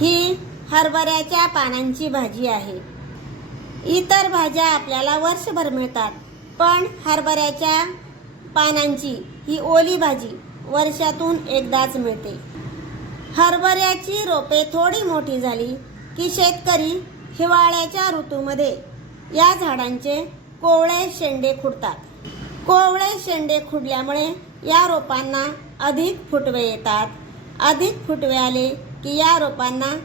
ही हरभऱ्याच्या पानांची भाजी आहे. इतर भाज्या आपल्याला वर्षभर मिळतात पण हरभऱ्याच्या पानांची ही ओली भाजी वर्षातून एकदाच मिळते. हरभऱ्याची रोपे थोडी मोठी झाली की शेतकरी हिवाळ्याच्या ऋतूमध्ये या झाडांचे कोवळे शेंडे खुडतात. कोवळे शेंडे खुडल्यामुळे या रोपांना अधिक फुटवे येतात. अधिक फुटवे आले की या रोपांना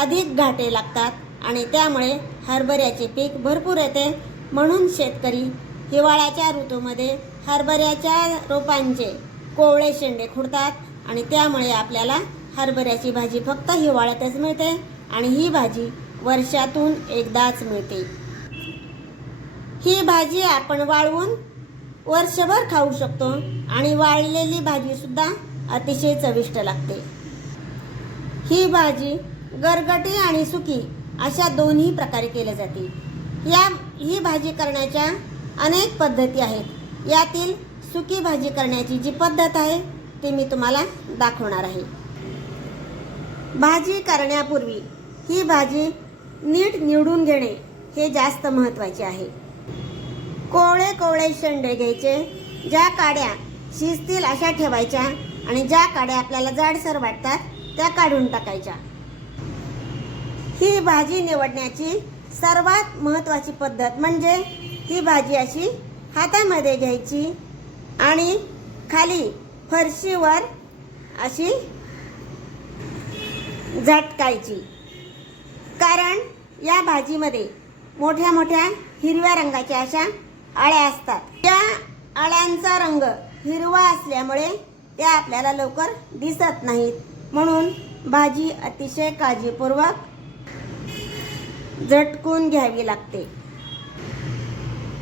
अधिक घाटे लागतात आणि त्यामुळे हरभऱ्याचे पीक भरपूर येते. म्हणून शेतकरी हिवाळ्याच्या ऋतूमध्ये हरभऱ्याच्या रोपांचे कोवळे शेंडे खुडतात आणि त्यामुळे आपल्याला हरभऱ्याची भाजी फक्त हिवाळ्यातच मिळते आणि ही भाजी वर्षातून एकदाच मिळते. ही भाजी आपण वाळवून वर्षभर खाऊ शकतो आणि वाळलेली भाजीसुद्धा अतिशय चविष्ट लागते. ही भाजी गरगटी आणि सुकी अशा दोन्ही प्रकारे केल्या जाते. या ही भाजी करण्याच्या अनेक पद्धती आहेत. यातील सुकी भाजी करण्याची जी पद्धत आहे ती मी तुम्हाला दाखवणार आहे. भाजी करण्यापूर्वी ही भाजी नीट निवडून घेणे हे जास्त महत्त्वाचे आहे. कोवळे कोवळे शेंडे घ्यायचे ज्या काड्या शिजतील अशा ठेवायच्या आणि ज्या काड्या आपल्याला जाडसर वाटतात त्या काढून टाकायच्या. ही भाजी निवडण्याची सर्वात महत्त्वाची पद्धत म्हणजे ही भाजी अशी हातामध्ये घ्यायची आणि खाली फरशीवर अशी झटकायची. कारण या भाजीमध्ये मोठ्या मोठ्या हिरव्या रंगाच्या अशा आळ्या असतात. त्या आळ्यांचा रंग हिरवा असल्यामुळे त्या आपल्याला लवकर दिसत नाहीत. म्हणून भाजी अतिशय काळजीपूर्वक झटकून घ्यावी लागते.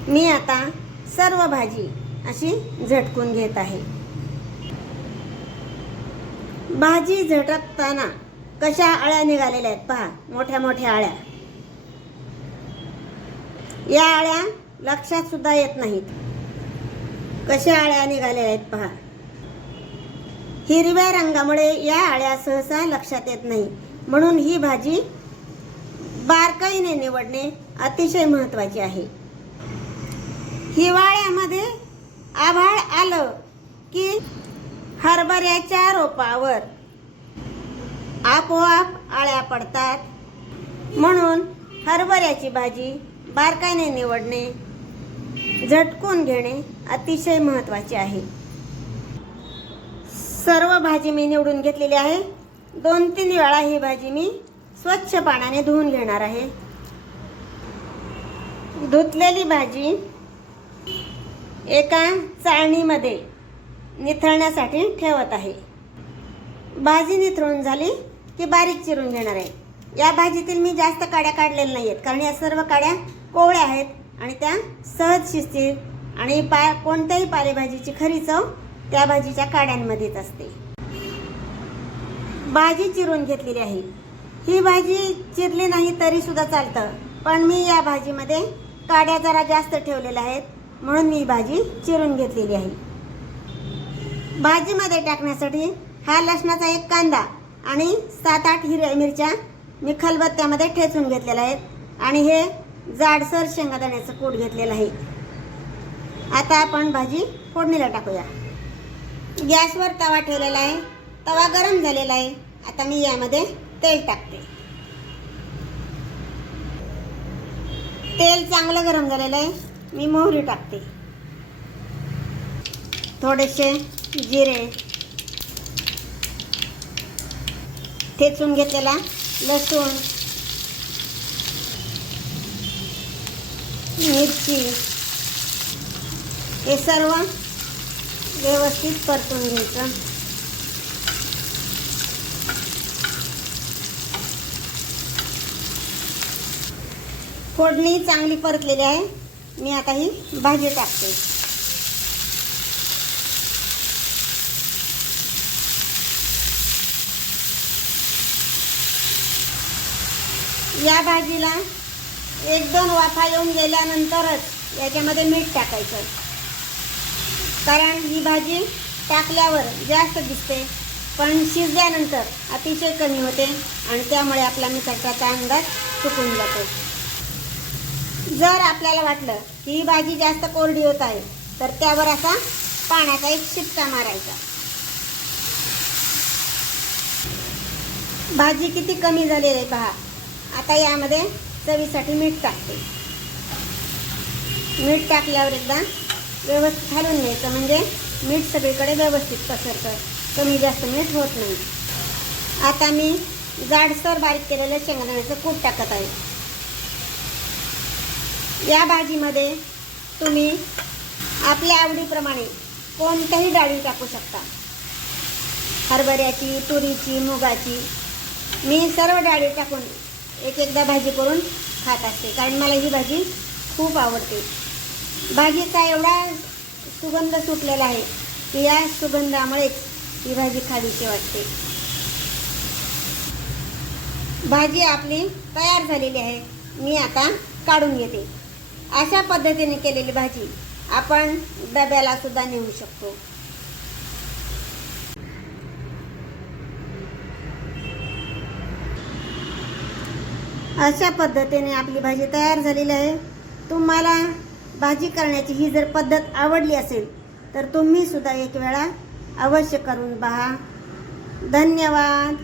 मी आता सर्व भाजी अशी झटकून घेत आहे. भाजी झटकताना कशा आळ्या निघालेल्या आहेत पहा मोठ्या मोठ्या आळ्या. या आळ्या लक्षात सुद्धा येत नाहीत. कशा आळ्या निघालेल्या आहेत पहा. हिरव्या रंगामुळे या आळ्या सहसा लक्षात येत नाही. म्हणून ही भाजी बारकाईने निवडणे अतिशय महत्त्वाचे आहे. हिवाळ्यामध्ये आभाळ आलं की हरभऱ्याच्या रोपावर आपोआप आळ्या पडतात. म्हणून हरभऱ्याची भाजी बारकाईने निवडणे झटकून घेणे अतिशय महत्त्वाचे आहे. सर्व भाजी मी निवडून घेतलेली आहे. दोन तीन वेळा ही भाजी मी स्वच्छ पाण्याने धुवून घेणार आहे. धुतलेली भाजी एका चाळणीमध्ये निथळण्यासाठी ठेवत आहे. भाजी निथळून झाली की बारीक चिरून घेणार आहे. या भाजीतील मी जास्त काड्या काढलेल्या नाही आहेत कारण या सर्व काड्या कोवळ्या आहेत आणि त्या सहज शिजतील आणि पा कोणत्याही पालेभाजीची खरी चव त्या भाजीच्या काड्यांमध्येच असते. भाजी चिरून घेतलेली आहे. ही भाजी चिरली नाही तरी सुद्धा चालतं पण मी या भाजीमध्ये काड्या जरा जास्त ठेवलेल्या आहेत म्हणून मी भाजी चिरून घेतलेली आहे. भाजीमध्ये टाकण्यासाठी हा लसणाचा एक कांदा आणि सात आठ हिरव्या मिरच्या मी खलबत्त्यामध्ये ठेचून घेतलेल्या आहेत आणि हे जाडसर शेंगादाण्याचं कूट घेतलेलं आहे. आता आपण भाजी फोडणीला टाकूया. गॅसवर तवा ठेवलेला आहे. तवा गरम झालेला आहे. आता मी यामध्ये तेल टाकते. तेल चांगलं गरम झालेलं आहे. मी मोहरी टाकते. थोडेसे जिरे. ठेचून घेतलेला लसूण. मिरची. हे सर्व व्यवस्थित परतून घ्यायचं. फोडणी चांगली परतलेली आहे. मी आता ही भाजी टाकते. या भाजीला एक दोन वाफा येऊन गेल्यानंतरच याच्यामध्ये मीठ टाकायचं. कारण ही भाजी टाकल्यावर जास्त दिसते पण शिजल्यानंतर अतिशय कमी होते आणि त्यामुळे आपला मिठाचा अंदाज चुकून जातो. जर आपल्याला वाटलं की ही भाजी जास्त कोरडी होत आहे तर त्यावर असा पाण्याचा एक शिपका मारायचा. भाजी किती कमी झालेली आहे पहा. आता यामध्ये चवीसाठी मीठ टाकते. मीठ टाकल्यावर एकदा व्यवस्थित घालून घ्यायचं म्हणजे मीठ सगळीकडे व्यवस्थित पसरतं. कमी जास्त मीठ होत नाही. आता मी जाडसर बारीक केलेलं शेंगदाण्याचं कूट टाकत आहे. या भाजीमध्ये तुम्ही आपल्या आवडीप्रमाणे कोणत्याही डाळी टाकू शकता. हरभऱ्याची तुरीची मुगाची मी सर्व डाळी टाकून एक एकदा भाजी करून खात असते. कारण मला ही भाजी खूप आवडते. भाजीचा एवढा सुगंध सुटलेला आहे की या सुगंधामुळेच ही भाजी खावीशी वाटते. भाजी आपली तयार झालेली आहे. मी आता काढून घेते. अशा पद्धतीने केलेली भाजी आपण डब्याला सुद्धा नेऊ शकतो. अशा पद्धतीने आपली भाजी तयार झालेली आहे. तुम्हाला भाजी करण्याची ही जर पद्धत आवडली असेल तर तुम्ही सुद्धा एक वेळा अवश्य करून पहा. धन्यवाद.